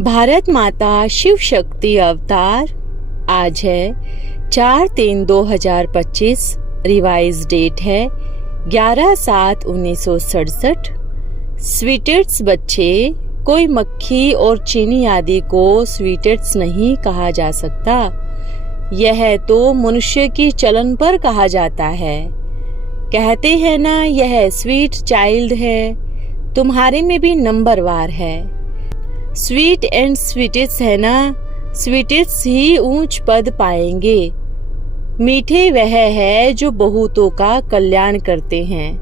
भारत माता शिव शक्ति अवतार आज है 4/3/2025। रिवाइज डेट है 11/7/1967। स्वीटेट्स बच्चे, कोई मक्खी और चीनी आदि को स्वीटेट्स नहीं कहा जा सकता। यह तो मनुष्य की चलन पर कहा जाता है। कहते हैं ना, यह स्वीट चाइल्ड है, तुम्हारे में भी नंबरवार है। स्वीट एंड स्वीटेट्स है ना, स्वीटेट्स ही ऊंच पद पाएंगे। मीठे वह है जो बहुतों का कल्याण करते हैं।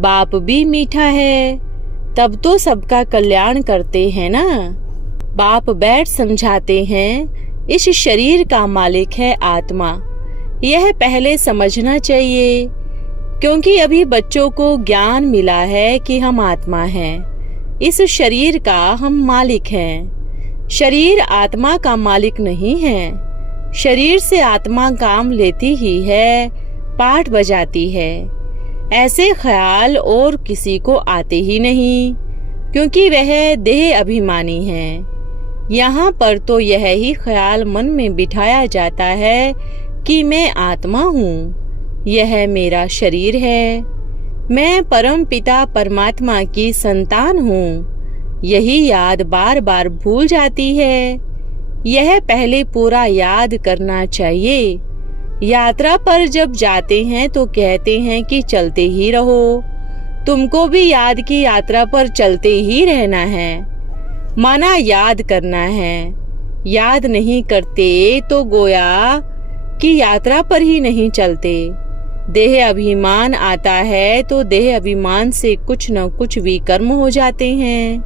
बाप भी मीठा है, तब तो सबका कल्याण करते हैं ना। बाप बैठ समझाते हैं, इस शरीर का मालिक है आत्मा। यह पहले समझना चाहिए, क्योंकि अभी बच्चों को ज्ञान मिला है कि हम आत्मा हैं। इस शरीर का हम मालिक हैं। शरीर आत्मा का मालिक नहीं है। शरीर से आत्मा काम लेती ही है, पाठ बजाती है। ऐसे ख्याल और किसी को आते ही नहीं, क्योंकि वह देह अभिमानी है। यहाँ पर तो यह ही ख्याल मन में बिठाया जाता है कि मैं आत्मा हूँ, यह मेरा शरीर है, मैं परम पिता परमात्मा की संतान हूँ। यही याद बार बार भूल जाती है। यह पहले पूरा याद करना चाहिए। यात्रा पर जब जाते हैं तो कहते हैं कि चलते ही रहो। तुमको भी याद की यात्रा पर चलते ही रहना है, माना याद करना है। याद नहीं करते तो गोया कि यात्रा पर ही नहीं चलते। देह अभिमान आता है तो देह अभिमान से कुछ न कुछ विकर्म हो जाते हैं।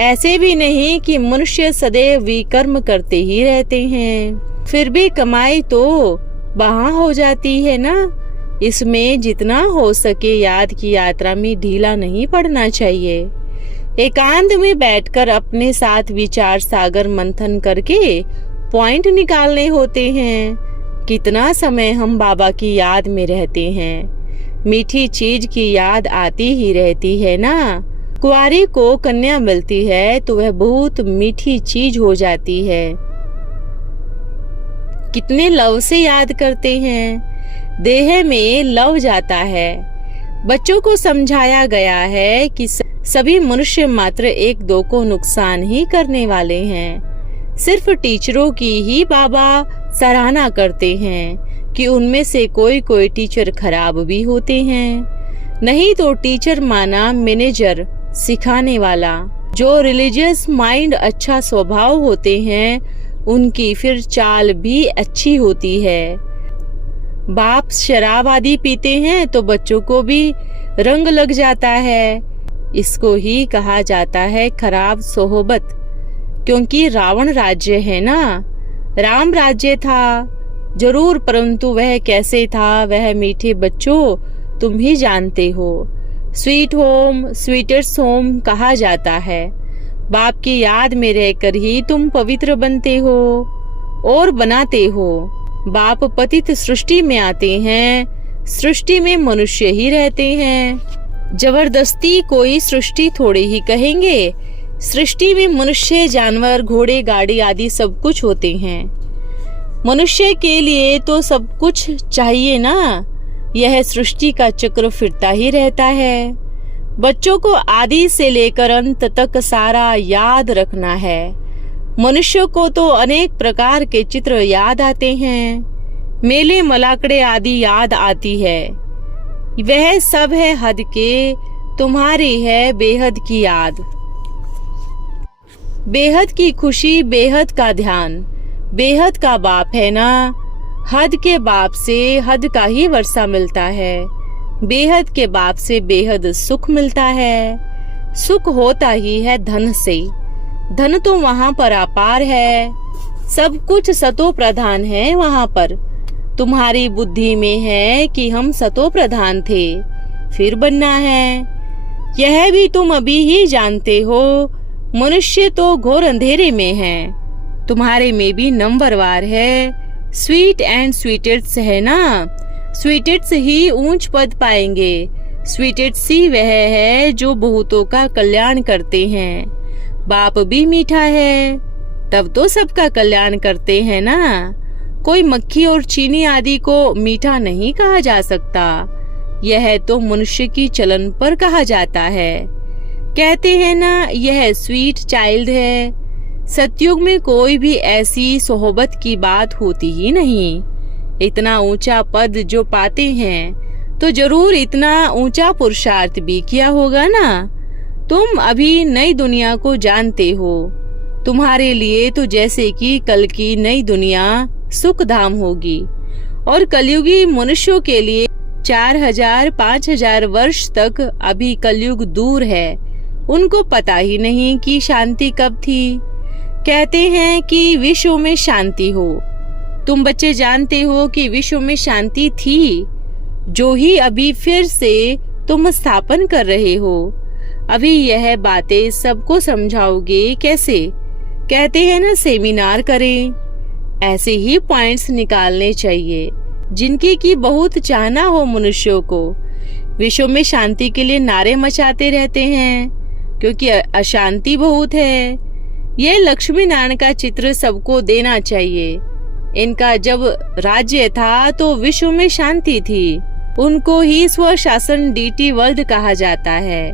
ऐसे भी नहीं कि मनुष्य सदैव विकर्म करते ही रहते हैं, फिर भी कमाई तो वहाँ हो जाती है ना। इसमें जितना हो सके याद की यात्रा में ढीला नहीं पड़ना चाहिए। एकांत में बैठकर अपने साथ विचार सागर मंथन करके पॉइंट निकालने होते हैं। कितना समय हम बाबा की याद में रहते हैं। मीठी चीज की याद आती ही रहती है ना। कुंवारी को कन्या मिलती है तो वह बहुत मीठी चीज हो जाती है। कितने लव से याद करते हैं, देह में लव जाता है। बच्चों को समझाया गया है कि सभी मनुष्य मात्र एक दो को नुकसान ही करने वाले हैं। सिर्फ टीचरों की ही बाबा सराहना करते हैं कि उनमें से कोई कोई टीचर खराब भी होते हैं। नहीं तो टीचर माना मैनेजर, सिखाने वाला। जो रिलीजियस माइंड, अच्छा स्वभाव होते हैं, उनकी फिर चाल भी अच्छी होती है। बाप शराब आदि पीते हैं तो बच्चों को भी रंग लग जाता है। इसको ही कहा जाता है खराब सोहबत। क्योंकि रावण राज्य है ना, राम राज्य था जरूर, परंतु वह कैसे था वह मीठे बच्चों तुम ही जानते हो। स्वीट होम, स्वीटेस्ट होम कहा जाता है। बाप की याद में रहकर ही तुम पवित्र बनते हो और बनाते हो। बाप पतित सृष्टि में आते हैं, सृष्टि में मनुष्य ही रहते हैं। जबरदस्ती कोई सृष्टि थोड़े ही कहेंगे। सृष्टि में मनुष्य, जानवर, घोड़े, गाड़ी आदि सब कुछ होते हैं। मनुष्य के लिए तो सब कुछ चाहिए ना। यह सृष्टि का चक्र फिरता ही रहता है। बच्चों को आदि से लेकर अंत तक सारा याद रखना है। मनुष्य को तो अनेक प्रकार के चित्र याद आते हैं, मेले मलाकड़े आदि याद आती है। वह सब है हद के, तुम्हारी है बेहद की याद। बेहद की खुशी, बेहद का ध्यान, बेहद का बाप है ना। हद के बाप से हद का ही वर्षा मिलता है। बेहद के बाप से बेहद सुख मिलता है। सुख होता ही है धन से। धन तो वहाँ पर अपार है। सब कुछ सतो प्रधान है वहाँ पर। तुम्हारी बुद्धि में है कि हम सतो प्रधान थे, फिर बनना है। यह भी तुम अभी ही जानते हो। मनुष्य तो घोर अंधेरे में है। तुम्हारे में भी नंबरवार है। स्वीट एंड स्वीटेट्स है ना। स्वीटेट्स ही ऊंच पद पाएंगे। स्वीटेट्स ही वह है जो बहुतों का कल्याण करते हैं। बाप भी मीठा है, तब तो सबका कल्याण करते हैं ना। कोई मक्खी और चीनी आदि को मीठा नहीं कहा जा सकता। यह तो मनुष्य की चलन पर कहा जाता है। कहते हैं ना, यह स्वीट चाइल्ड है। सतयुग में कोई भी ऐसी सोहबत की बात होती ही नहीं। इतना ऊंचा पद जो पाते हैं तो जरूर इतना ऊंचा पुरुषार्थ भी किया होगा ना। तुम अभी नई दुनिया को जानते हो। तुम्हारे लिए तो जैसे कि कल की नई दुनिया सुख धाम होगी, और कलयुगी मनुष्यों के लिए 4000-5000 वर्ष तक अभी कलयुग दूर है। उनको पता ही नहीं कि शांति कब थी। कहते हैं कि विश्व में शांति हो। तुम बच्चे जानते हो कि विश्व में शांति थी, जो ही अभी फिर से तुम स्थापन कर रहे हो। अभी यह बातें सबको समझाओगे कैसे? कहते हैं ना, सेमिनार करें। ऐसे ही पॉइंट्स निकालने चाहिए जिनकी की बहुत चाहना हो मनुष्यों को। विश्व में शांति के लिए नारे मचाते रहते हैं क्योंकि अशांति बहुत है। यह लक्ष्मी नारायण का चित्र सबको देना चाहिए। इनका जब राज्य था तो विश्व में शांति थी। उनको ही स्वशासन डीटी वर्ल्ड कहा जाता है।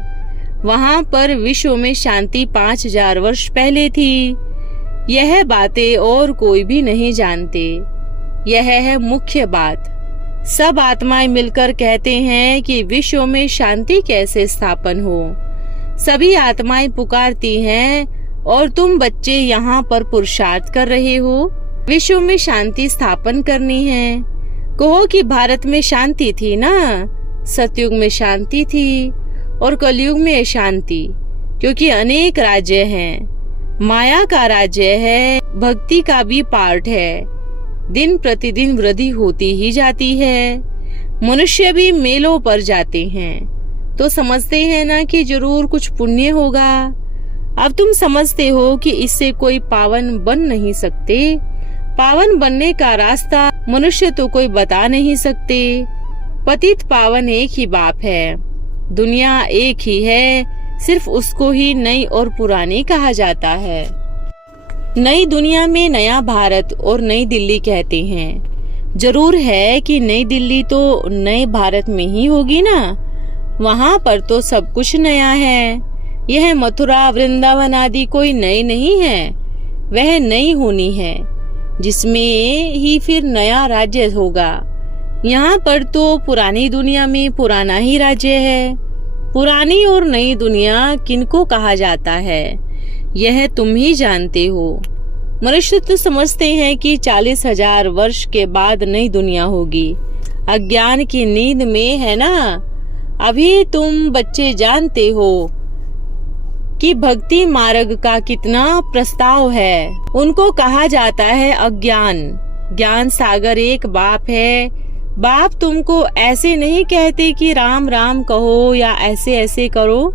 वहां पर विश्व में शांति 5000 वर्ष पहले थी। यह बातें और कोई भी नहीं जानते। यह है मुख्य बात। सब आत्माएं मिलकर कहते हैं कि विश्व में शांति कैसे स्थापन हो। सभी आत्माएं पुकारती हैं और तुम बच्चे यहाँ पर पुरुषार्थ कर रहे हो। विश्व में शांति स्थापन करनी है। कहो कि भारत में शांति थी ना। सतयुग में शांति थी और कलयुग में शांति, क्योंकि अनेक राज्य हैं। माया का राज्य है, भक्ति का भी पार्ट है। दिन प्रतिदिन वृद्धि होती ही जाती है। मनुष्य भी मेलों पर जाते हैं तो समझते हैं ना कि जरूर कुछ पुण्य होगा। अब तुम समझते हो कि इससे कोई पावन बन नहीं सकते। पावन बनने का रास्ता मनुष्य तो कोई बता नहीं सकते। पतित पावन एक ही बाप है। दुनिया एक ही है, सिर्फ उसको ही नई और पुरानी कहा जाता है। नई दुनिया में नया भारत और नई दिल्ली कहते हैं। जरूर है कि नई दिल्ली तो नए भारत में ही होगी ना। वहाँ पर तो सब कुछ नया है। यह मथुरा वृंदावन आदि कोई नई नहीं है। वह नई होनी है जिसमें ही फिर नया राज्य होगा। यहाँ पर तो पुरानी दुनिया में पुराना ही राज्य है। पुरानी और नई दुनिया किनको कहा जाता है यह तुम ही जानते हो। मनुष्य तो समझते हैं कि 40,000 वर्ष के बाद नई दुनिया होगी। अज्ञान की नींद में है ना। अभी तुम बच्चे जानते हो कि भक्ति मार्ग का कितना प्रस्ताव है। उनको कहा जाता है अज्ञान। ज्ञान सागर एक बाप है। बाप तुमको ऐसे नहीं कहते कि राम राम कहो या ऐसे ऐसे करो।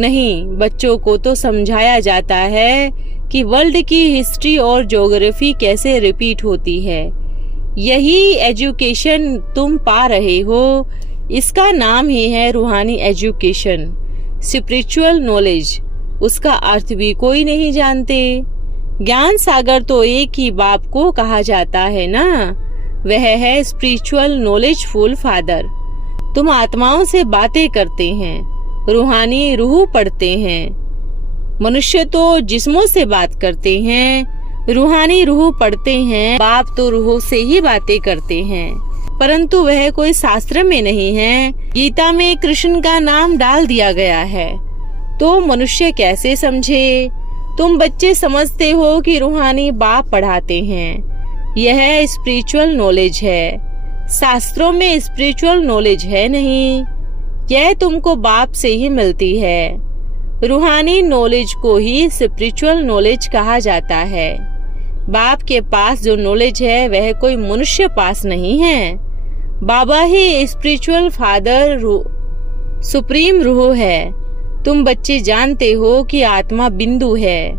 नहीं, बच्चों को तो समझाया जाता है कि वर्ल्ड की हिस्ट्री और ज्योग्राफी कैसे रिपीट होती है। यही एजुकेशन तुम पा रहे हो। इसका नाम ही है रूहानी एजुकेशन, स्पिरिचुअल नॉलेज। उसका अर्थ भी कोई नहीं जानते। ज्ञान सागर तो एक ही बाप को कहा जाता है ना। वह है स्पिरिचुअल नॉलेजफुल फादर। तुम आत्माओं से बातें करते हैं, रूहानी रूह पढ़ते हैं। मनुष्य तो जिस्मों से बात करते हैं, रूहानी रूह पढ़ते हैं। बाप तो रूह से ही बातें करते हैं, परंतु वह कोई शास्त्र में नहीं है। गीता में कृष्ण का नाम डाल दिया गया है, तो मनुष्य कैसे समझे? तुम बच्चे समझते हो कि रूहानी बाप पढ़ाते हैं। यह स्पिरिचुअल नॉलेज है। शास्त्रों में स्पिरिचुअल नॉलेज है नहीं। यह तुमको बाप से ही मिलती है। रूहानी नॉलेज को ही स्पिरिचुअल नॉलेज कहा जाता है। बाप के पास जो नॉलेज है वह कोई मनुष्य पास नहीं है। बाबा ही स्पिरिचुअल फादर सुप्रीम रूह है। तुम बच्चे जानते हो कि आत्मा बिंदु है।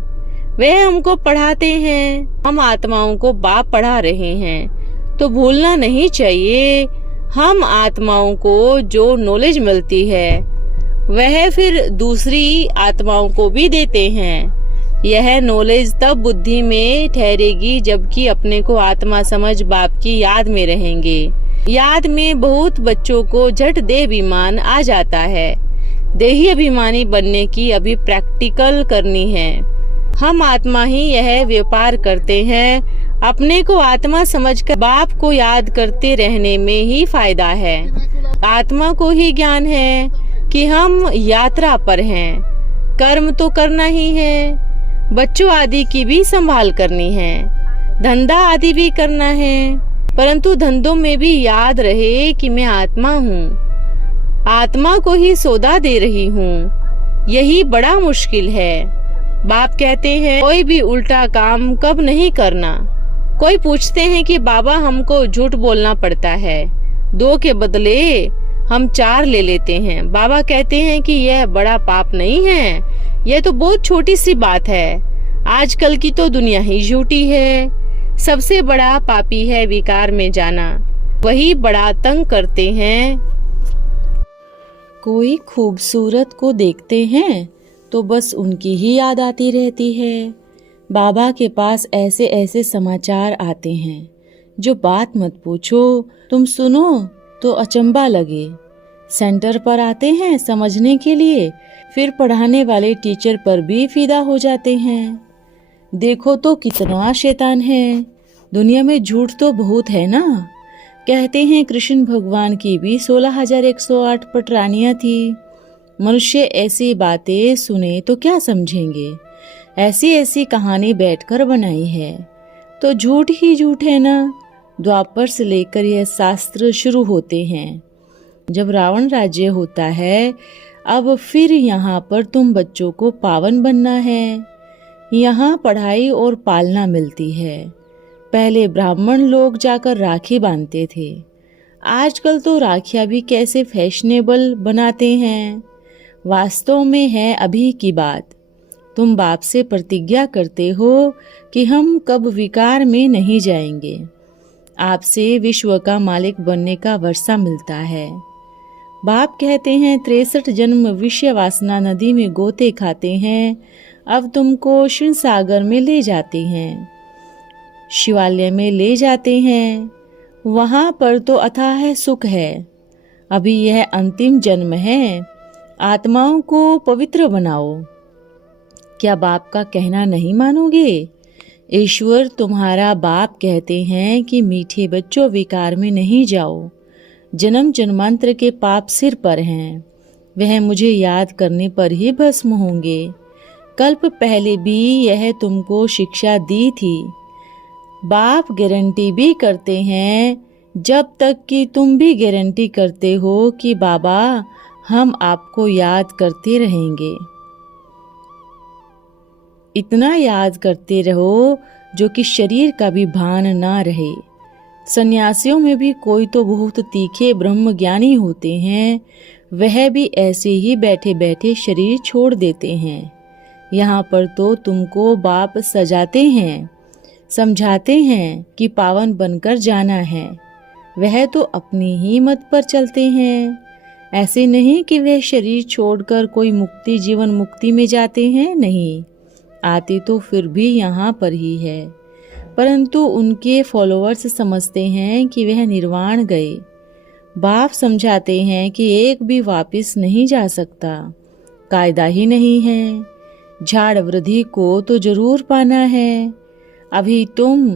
वह हमको पढ़ाते हैं। हम आत्माओं को बाप पढ़ा रहे हैं, तो भूलना नहीं चाहिए। हम आत्माओं को जो नॉलेज मिलती है वह फिर दूसरी आत्माओं को भी देते हैं। यह नॉलेज तब बुद्धि में ठहरेगी जबकि अपने को आत्मा समझ बाप की याद में रहेंगे। याद में बहुत बच्चों को झट देहाभिमान आ जाता है। देही अभिमानी बनने की अभी प्रैक्टिकल करनी है। हम आत्मा ही यह व्यापार करते हैं। अपने को आत्मा समझकर बाप को याद करते रहने में ही फायदा है। आत्मा को ही ज्ञान है कि हम यात्रा पर हैं। कर्म तो करना ही है, बच्चों आदि की भी संभाल करनी है, धंधा आदि भी करना है, परंतु धंधों में भी याद रहे कि मैं आत्मा हूँ, आत्मा को ही सौदा दे रही हूँ। यही बड़ा मुश्किल है। बाप कहते हैं कोई भी उल्टा काम कब नहीं करना। कोई पूछते हैं कि बाबा हमको झूठ बोलना पड़ता है, 2 के बदले हम 4 ले लेते हैं। बाबा कहते हैं कि यह बड़ा पाप नहीं है, यह तो बहुत छोटी सी बात है। आजकल की तो दुनिया ही झूठी है। सबसे बड़ा पापी है विकार में जाना, वही बड़ा तंग करते हैं। कोई खूबसूरत को देखते हैं तो बस उनकी ही याद आती रहती है। बाबा के पास ऐसे ऐसे समाचार आते हैं जो बात मत पूछो, तुम सुनो तो अचंबा लगे। सेंटर पर आते हैं समझने के लिए, फिर पढ़ाने वाले टीचर पर भी फिदा हो जाते हैं। देखो तो कितना शैतान है। दुनिया में झूठ तो बहुत है ना। कहते हैं कृष्ण भगवान की भी 16,108 पटरानियां थी। मनुष्य ऐसी बातें सुने तो क्या समझेंगे। ऐसी ऐसी कहानी बैठकर बनाई है तो झूठ ही झूठ है ना। द्वापर से लेकर यह शास्त्र शुरू होते हैं। जब रावण राज्य होता है, अब फिर यहाँ पर तुम बच्चों को पावन बनना है। यहाँ पढ़ाई और पालना मिलती है। पहले ब्राह्मण लोग जाकर राखी बांधते थे, आजकल तो राखियाँ भी कैसे फैशनेबल बनाते हैं। वास्तव में है अभी की बात। तुम बाप से प्रतिज्ञा करते हो कि हम कब विकार में नहीं जाएंगे। आपसे विश्व का मालिक बनने का वर्षा मिलता है। बाप कहते हैं 63 जन्म विषय वासना नदी में गोते खाते हैं, अब तुमको क्षीण सागर में ले जाते हैं, शिवालय में ले जाते हैं। वहां पर तो अथाह सुख है। अभी यह अंतिम जन्म है। आत्माओं को पवित्र बनाओ। क्या बाप का कहना नहीं मानोगे? ईश्वर तुम्हारा बाप कहते हैं कि मीठे बच्चों विकार में नहीं जाओ। जन्म जन्मांतर के पाप सिर पर हैं, वह मुझे याद करने पर ही भस्म होंगे। कल्प पहले भी यह तुमको शिक्षा दी थी। बाप गारंटी भी करते हैं, जब तक कि तुम भी गारंटी करते हो कि बाबा हम आपको याद करते रहेंगे। इतना याद करते रहो जो कि शरीर का भी भान ना रहे। सन्यासियों में भी कोई तो बहुत तीखे ब्रह्म ज्ञानी होते हैं, वह भी ऐसे ही बैठे बैठे शरीर छोड़ देते हैं। यहाँ पर तो तुमको बाप सजाते हैं, समझाते हैं कि पावन बनकर जाना है। वह तो अपनी ही मत पर चलते हैं। ऐसे नहीं कि वह शरीर छोड़कर कोई मुक्ति जीवन मुक्ति में जाते हैं, नहीं, आते तो फिर भी यहाँ पर ही है, परंतु उनके फॉलोअर्स समझते हैं कि वह निर्वाण गए। बाप समझाते हैं कि एक भी वापस नहीं जा सकता, कायदा ही नहीं है। झाड़ वृद्धि को तो जरूर पाना है। अभी तुम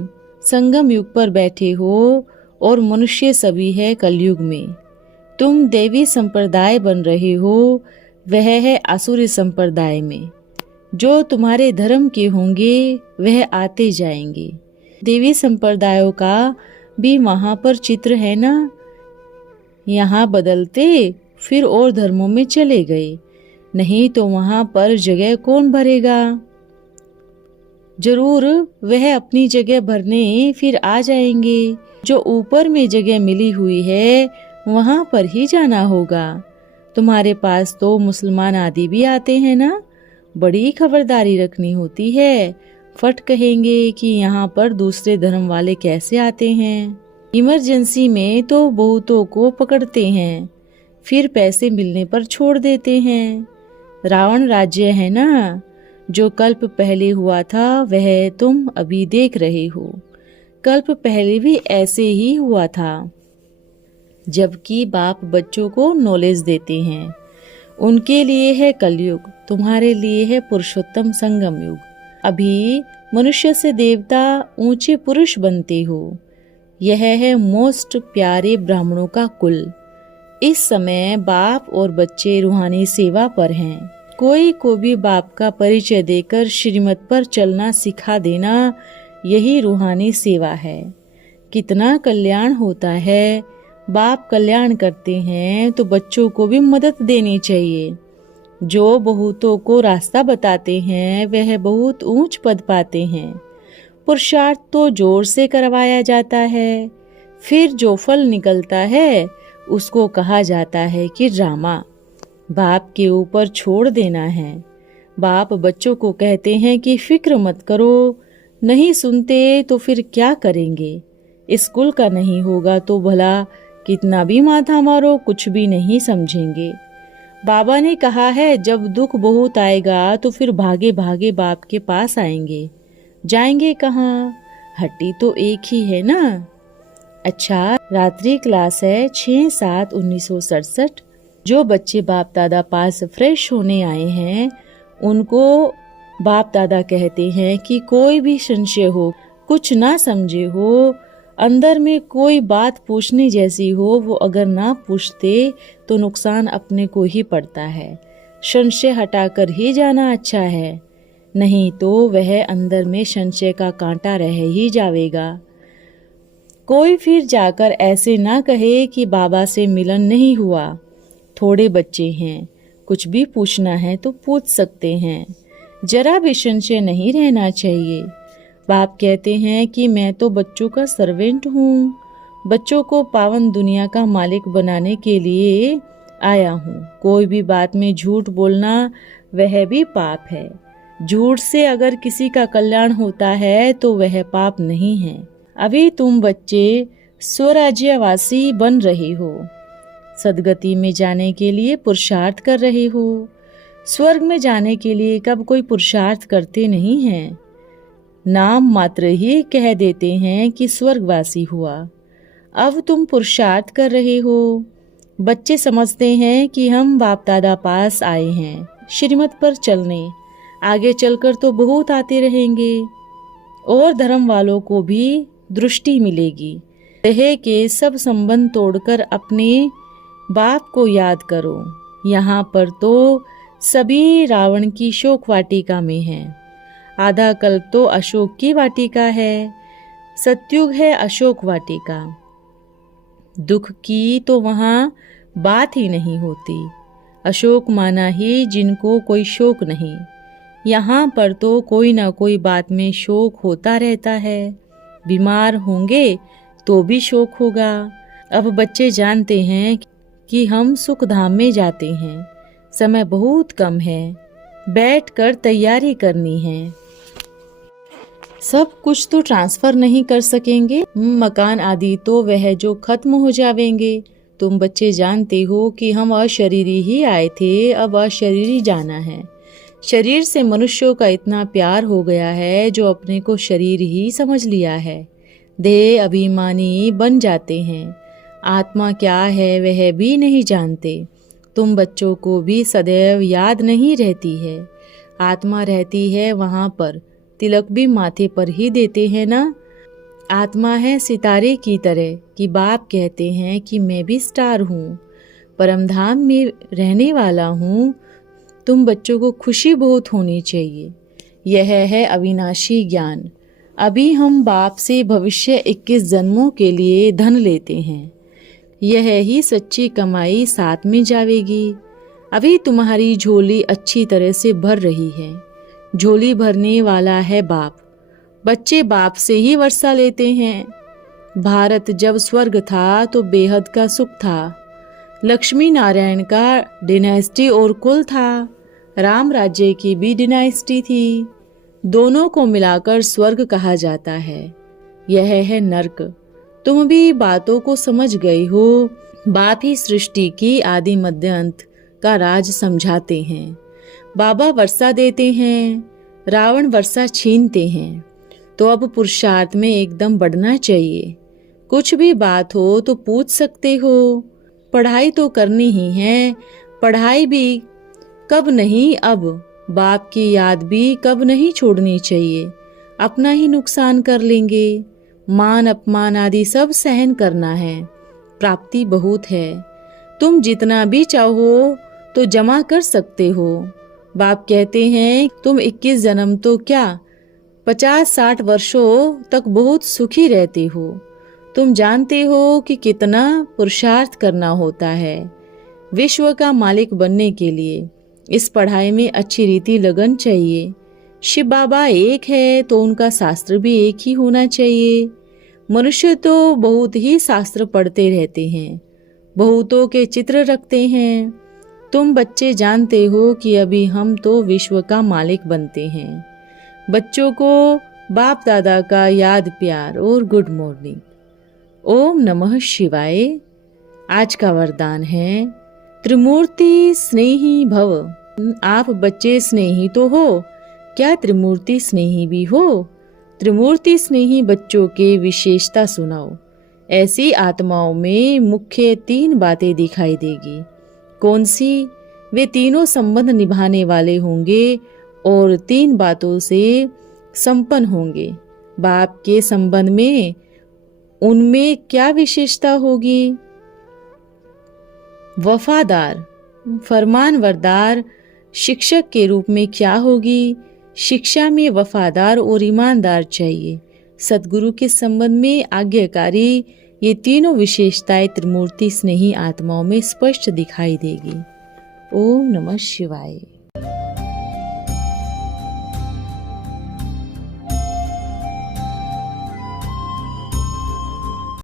संगम युग पर बैठे हो और मनुष्य सभी है कलयुग में। तुम देवी संप्रदाय बन रहे हो, वह है आसुरी संप्रदाय में। जो तुम्हारे धर्म के होंगे वह आते जाएंगे। देवी संप्रदायों का भी वहां पर चित्र है ना। यहाँ बदलते फिर और धर्मों में चले गए, नहीं तो वहां पर जगह कौन भरेगा। जरूर वह अपनी जगह भरने फिर आ जाएंगे। जो ऊपर में जगह मिली हुई है वहां पर ही जाना होगा। तुम्हारे पास तो मुसलमान आदि भी आते हैं ना, बड़ी खबरदारी रखनी होती है। फट कहेंगे कि यहाँ पर दूसरे धर्म वाले कैसे आते हैं। इमरजेंसी में तो बहुतों को पकड़ते हैं, फिर पैसे मिलने पर छोड़ देते हैं। रावण राज्य है ना, जो कल्प पहले हुआ था वह तुम अभी देख रहे हो। कल्प पहले भी ऐसे ही हुआ था। जबकि बाप बच्चों को नॉलेज देते हैं। उनके लिए है कलयुग, तुम्हारे लिए है पुरुषोत्तम संगम युग। अभी मनुष्य से देवता ऊंचे पुरुष बनते हो। यह है मोस्ट प्यारे ब्राह्मणों का कुल। इस समय बाप और बच्चे रूहानी सेवा पर हैं। कोई को भी बाप का परिचय देकर श्रीमत पर चलना सिखा देना, यही रूहानी सेवा है। कितना कल्याण होता है। बाप कल्याण करते हैं तो बच्चों को भी मदद देनी चाहिए। जो बहुतों को रास्ता बताते हैं वह बहुत ऊंच पद पाते हैं। पुरुषार्थ तो जोर से करवाया जाता है, फिर जो फल निकलता है उसको कहा जाता है कि ड्रामा। बाप के ऊपर छोड़ देना है। बाप बच्चों को कहते हैं कि फिक्र मत करो, नहीं सुनते तो फिर क्या करेंगे। स्कूल का नहीं होगा तो भला कितना भी माथा मारो कुछ भी नहीं समझेंगे। बाबा ने कहा है जब दुख बहुत आएगा तो फिर भागे भागे बाप के पास आएंगे। जाएंगे कहाँ, हट्टी तो एक ही है ना। अच्छा, रात्रि क्लास है 6/7/1967। जो बच्चे बाप दादा पास फ्रेश होने आए हैं उनको बाप दादा कहते हैं कि कोई भी संशय हो, कुछ ना समझे हो, अंदर में कोई बात पूछने जैसी हो, वो अगर ना पूछते तो नुकसान अपने को ही पड़ता है। संशय हटाकर ही जाना अच्छा है, नहीं तो वह अंदर में संशय का कांटा रह ही जाएगा। कोई फिर जाकर ऐसे ना कहे कि बाबा से मिलन नहीं हुआ। थोड़े बच्चे हैं, कुछ भी पूछना है तो पूछ सकते हैं। जरा भी संशय नहीं रहना चाहिए। बाप कहते हैं कि मैं तो बच्चों का सर्वेंट हूँ। बच्चों को पावन दुनिया का मालिक बनाने के लिए आया हूँ। कोई भी बात में झूठ बोलना वह भी पाप है। झूठ से अगर किसी का कल्याण होता है तो वह पाप नहीं है। अभी तुम बच्चे स्वराज्यवासी बन रहे हो। सदगति में जाने के लिए पुरुषार्थ कर रहे हो। स्वर्ग में जाने के लिए कब कोई पुरुषार्थ करते नहीं हैं। नाम मात्र ही कह देते हैं कि स्वर्गवासी हुआ। अब तुम पुरुषार्थ कर रहे हो। बच्चे समझते हैं कि हम बाप दादा पास आए हैं श्रीमत पर चलने। आगे चलकर तो बहुत आते रहेंगे और धर्म वालों को भी दृष्टि मिलेगी। देह के सब संबंध तोड़कर अपने बाप को याद करो। यहाँ पर तो सभी रावण की शोक वाटिका में हैं। आधा कल्प तो अशोक की वाटिका है। सत्युग है अशोक वाटिका। दुख की तो वहाँ बात ही नहीं होती। अशोक माना ही जिनको कोई शोक नहीं। यहाँ पर तो कोई ना कोई बात में शोक होता रहता है। बीमार होंगे तो भी शोक होगा। अब बच्चे जानते हैं कि हम सुख धाम में जाते हैं। समय बहुत कम है, बैठकर तैयारी करनी है। सब कुछ तो ट्रांसफर नहीं कर सकेंगे। मकान आदि तो वह जो खत्म हो जाएंगे। तुम बच्चे जानते हो कि हम अशरीरी ही आए थे, अब अशरीरी जाना है। शरीर से मनुष्यों का इतना प्यार हो गया है जो अपने को शरीर ही समझ लिया है। देह अभिमानी बन जाते हैं। आत्मा क्या है वह भी नहीं जानते। तुम बच्चों को भी सदैव याद नहीं रहती है। आत्मा रहती है वहाँ पर, तिलक भी माथे पर ही देते हैं ना। आत्मा है सितारे की तरह कि बाप कहते हैं कि मैं भी स्टार हूँ, परमधाम में रहने वाला हूँ। तुम बच्चों को खुशी बहुत होनी चाहिए। यह है अविनाशी ज्ञान। अभी हम बाप से भविष्य 21 जन्मों के लिए धन लेते हैं। यह ही सच्ची कमाई साथ में जाएगी। अभी तुम्हारी झोली अच्छी तरह से भर रही है। झोली भरने वाला है बाप। बच्चे बाप से ही वर्षा लेते हैं। भारत जब स्वर्ग था तो बेहद का सुख था। लक्ष्मी नारायण का डिनाइस्टी और कुल था। राम राज्य की भी डिनाइस्टी थी। दोनों को मिलाकर स्वर्ग कहा जाता है। यह है नर्क। तुम भी बातों को समझ गए हो। बाप ही सृष्टि की आदि मध्य अंत का राज समझाते हैं। बाबा वर्षा देते हैं, रावण वर्षा छीनते हैं। तो अब पुरुषार्थ में एकदम बढ़ना चाहिए। कुछ भी बात हो तो पूछ सकते हो। पढ़ाई तो करनी ही है, पढ़ाई भी कब नहीं अब। बाप की याद भी कब नहीं छोड़नी चाहिए। अपना ही नुकसान कर लेंगे। मान अपमान आदि सब सहन करना है। प्राप्ति बहुत है। तुम जितना भी चाहो तो जमा कर सकते हो। बाप कहते हैं तुम 21 जन्म तो क्या 50-60 वर्षों तक बहुत सुखी रहते हो। तुम जानते हो कि कितना पुरुषार्थ करना होता है विश्व का मालिक बनने के लिए। इस पढ़ाई में अच्छी रीति लगन चाहिए। शिव बाबा एक है तो उनका शास्त्र भी एक ही होना चाहिए। मनुष्य तो बहुत ही शास्त्र पढ़ते रहते हैं, बहुतों के चित्र रखते हैं। तुम बच्चे जानते हो कि अभी हम तो विश्व का मालिक बनते हैं। बच्चों को बाप दादा का याद प्यार और गुड मॉर्निंग। ओम नमः शिवाय। आज का वरदान है त्रिमूर्ति स्नेही भव। आप बच्चे स्नेही तो हो, क्या त्रिमूर्ति स्नेही भी हो? त्रिमूर्ति स्नेही बच्चों के विशेषता सुनाओ। ऐसी आत्माओं में मुख्य 3 बातें दिखाई देगी। कौन सी? वे तीनों संबंध निभाने वाले होंगे और 3 बातों से संपन्न होंगे। बाप के संबंध में उनमें क्या विशेषता होगी? वफादार, फरमानबरदार शिक्षक के रूप में क्या होगी? शिक्षा में वफादार और ईमानदार चाहिए। सद्गुरु के संबंध में आज्ञाकारी। ये तीनों विशेषताएं त्रिमूर्ति स्नेही आत्माओं में स्पष्ट दिखाई देगी। ओम नमः शिवाय।